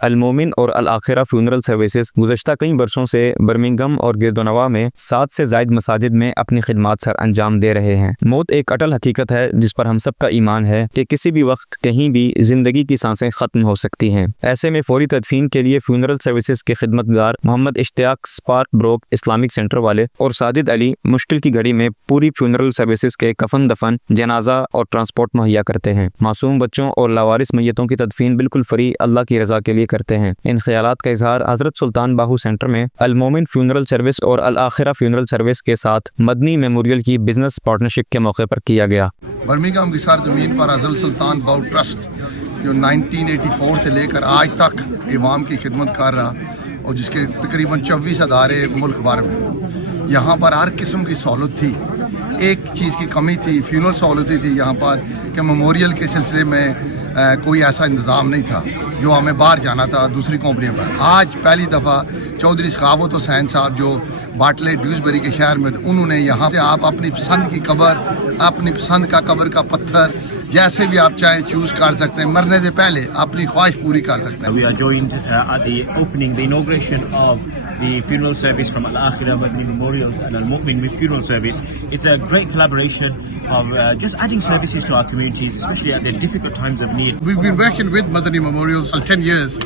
المومن اور الآخرہ funeral services گزشتہ کئی برسوں سے برمنگھم اور گردونوا میں 7 سے زائد مساجد میں اپنی خدمات سر انجام دے رہے ہیں۔ موت ایک اٹل حقیقت ہے جس پر ہم سب کا ایمان ہے کہ کسی بھی وقت کہیں بھی زندگی کی سانسیں ختم ہو سکتی ہیں۔ ایسے میں فوری تدفین کے لیے فیونرل سروسز کے خدمتگار محمد اشتیاق اسپارک بروک اسلامک سینٹر والے اور ساجد علی مشکل کی گھڑی میں پوری فیونرل سروسز کے کفن دفن، جنازہ اور ٹرانسپورٹ مہیا کرتے ہیں۔ معصوم بچوں اور لاوارث میتوں کی تدفین بالکل فری اللہ کی رضا کے لیے کرتے ہیں۔ ان خیالات کا اظہار حضرت سلطان باہو سینٹر میں المومن فیونرل سروس اور الآخرہ فیونرل سروس کے ساتھ مدنی میموریل کی بزنس پارٹنرشپ کے موقع پر کیا گیا۔ برمنگھم کی سرزمین پر حضرت سلطان باہو ٹرسٹ جو 1984 سے لے کر آج تک عوام کی خدمت کر رہا اور جس کے تقریباً 24 ادارے ملک بھر میں، یہاں پر ہر قسم کی سہولت تھی۔ ایک چیز کی کمی تھی، فیونرل سہولتیں تھی یہاں پر کہ میموریل کے سلسلے میں کوئی ایسا انتظام نہیں تھا جو ہمیں باہر جانا تھا دوسری کمپنیوں پر۔ آج پہلی دفعہ چودھری سخاوت حسین صاحب جو باٹلے ڈیوزبری کے شہر میں تھے، انہوں نے یہاں سے آپ اپنی پسند کی قبر، اپنی پسند کا قبر کا پتھر جیسے بھی آپ چاہیں چوز کر سکتے ہیں، مرنے سے پہلے اپنی خواہش پوری کر سکتے ہیں۔ We are joined at the opening, the inauguration of the funeral service from Al-Akhirah Madani Memorials and Al-Mu'min Funeral Service. It's a great collaboration of just adding services to our communities, especially at the difficult times of need. We've been working with Madani Memorials for 10 years,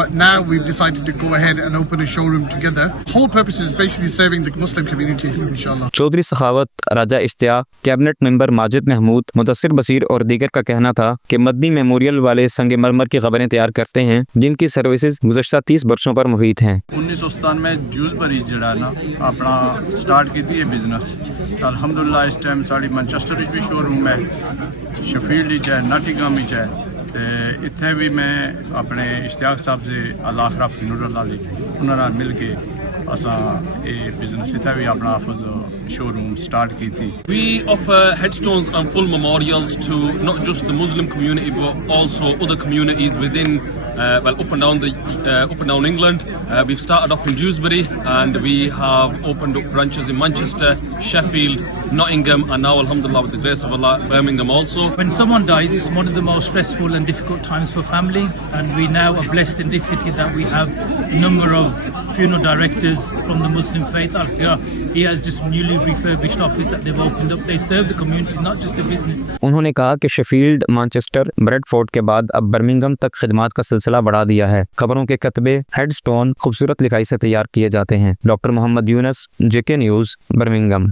but now we've decided to go ahead and open a showroom together. Whole purpose is basically serving the Muslim community, inshallah. Chaudhry سخاوت، راجہ اشتیاق، cabinet ممبر ماجد محمود، مدثر بصیر اور دیگر کا کہنا تھا کہ مدنی memorial والے سنگ مرمر کی قبریں تیار کرتے ہیں جن کی سروسز گزشتہ 30 برسوں پر محیط ہیں۔ 1997 میں ڈیوزبری جڑا نا اپنا سٹارٹ کیتی ہے بزنس، الحمدللہ اس ٹائم ساڑی مانچسٹر وچ بھی شو روم ہے، شفیلڈ وچ ہے، ناٹنگھم وچ ہے، تے اتنے بھی میں اپنے اشتیاق صاحب سے الآخرہ فیونرل والی انہاں نال مل کے اساں یہ بزنس اتنے بھی اپنا حافظ شو روم سٹارٹ کی تھی۔ We offer headstones and full memorials to not just the Muslim community but also other communities within up and down England. We've started off in Dewsbury and we have opened up branches in Manchester, Sheffield, Nottingham and now alhamdulillah with the grace of Allah Birmingham also. When someone dies, it's one of the most stressful and difficult times for families, and we now are blessed in this city that we have a number of funeral directors from the Muslim faith. He has just newly refurbished office that they've opened up. They serve the community, not just the business. انہوں نے کہا کہ Sheffield, Manchester, bread Ford کے بعد اب Birmingham تک خدمات کا سلسلہ بڑھا دیا ہے۔ قبروں کے کتبے، ہیڈ سٹون خوبصورت لکھائی سے تیار کیے جاتے ہیں۔ ڈاکٹر محمد یونس، JK نیوز، برمنگھم۔